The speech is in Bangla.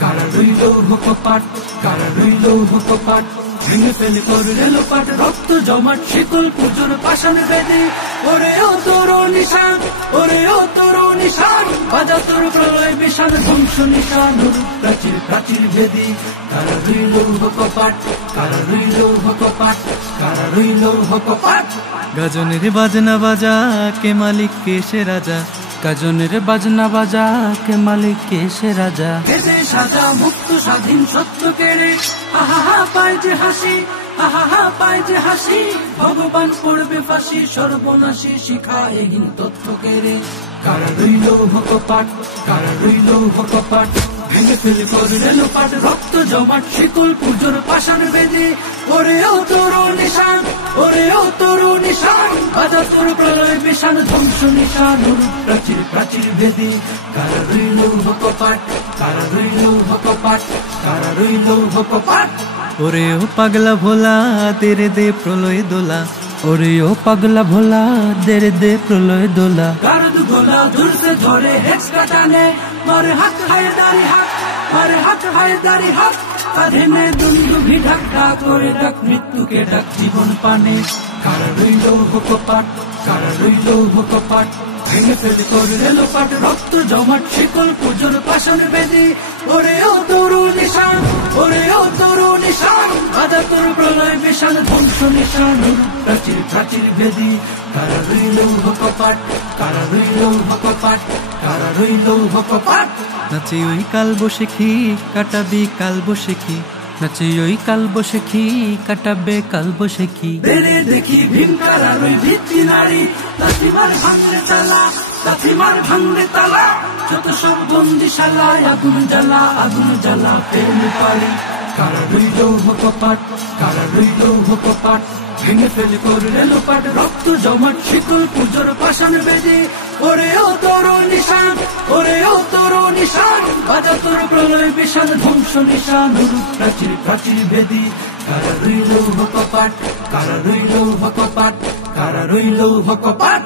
কারা রইল কপাট, কারা রইল কপাট, ভেঙে ফেলে করলে লোপাট, রক্ত জমাট শিকল পুজোর পাষাণ বেদে। ওরে ও তোর নিশান, ওরে ও তোর নিশান, বাজা তোর প্রলয় বিশাল ধ্বংস নিশান, প্রাচীর প্রাচীর ভেদি। কারা রইল কপাট, কারা রইল কপাট, কারা রইল কপাট। গাজনের বাজনা বাজা কে মালিক কে সে রাজা, গাজনের বাজনা বাজা কে মালিক কে সে রাজা। ভেদে সাজা মুক্ত স্বাধীন সত্য কেড়ে, আহা হা পায় যে হাসি, আহা হা পায় যে হাসি, ভগবান পড়বে ফাঁসি, সর্বনাশী শিখা এহীন তথ্য কেড়ে। কারা রইল কপাট, কারা রইল কপাট, ভেঙে ফেলে করলে লোপাট, রক্ত জমাট শিকল পুজোর পাষাণ বেদে। ওরে ও তোর নিশান, ওরে ও তোর নিশান, বাজা তোর প্রলয় বিশাল ধ্বংস নিশান, প্রাচীর প্রাচীর ভেদি। কারা রইল কপাট, কারা রইল কপাট, কারা রইল কপাট। ওরে ও পাগলা ভোলা তেরে দে প্রলয় দোলা, ওরে ও পাগলা ভোলা তেরে দে প্রলয় দোলা। গারদ গোলা দূর से ধরে হেক্স কাটানে, মারে হাত হায় দাড়ি হাত, মারে হাত হায় দাড়ি হাত, কাঁধে মে দুন্দুভি ঢাক ঢাক করে ডাক, মৃত্যুকে ডাক জীবন পানে। কারা রইল কপাট, কারা রইল কপাট, ভেঙে ফেলে করলে লোপাট, রক্ত জমাট শিকল পুজোর পাষাণ বেদে। ওরে ও তোর নিশান, ওরে ও তোর নিশান, বাজা তোর প্রলয় বিশাল ধ্বংস নিশান, প্রাচীর প্রাচীর ভেদি। কারা রইল কপাট, কারা রইল কপাট, কারা রইল কপাট। নাচি ওই কাল বসেখি কাটাবি কাল বসেখি, নাচি ওই কাল বসেখি কাটাবে কাল বসেখি। বেড়ে দেখি ভীমকার আর ওই ভিত্তি নারী, লাথিমার ভাঙলে তালা, লাথিমার ভাঙলে তালা, যত সব বন্দিশালায় আগুন জ্বালা, আগুন জ্বালা প্রেম পারি। কারা রইল কপাট, কারা রইল কপাট, ভেঙে ফেলে করলে লোপাট, রক্ত জমাট শিকল পুজোর পাষাণ বেদে। ওরে ও তোর নিশান, ওরে ও তোর নিশান, বাজা তোর প্রলয় বিশাল ধ্বংস নিশান, প্রাচীর প্রাচীর ভেদি। কারা রইল কপাট, কারা রইল কপাট, কারা রইল কপাট।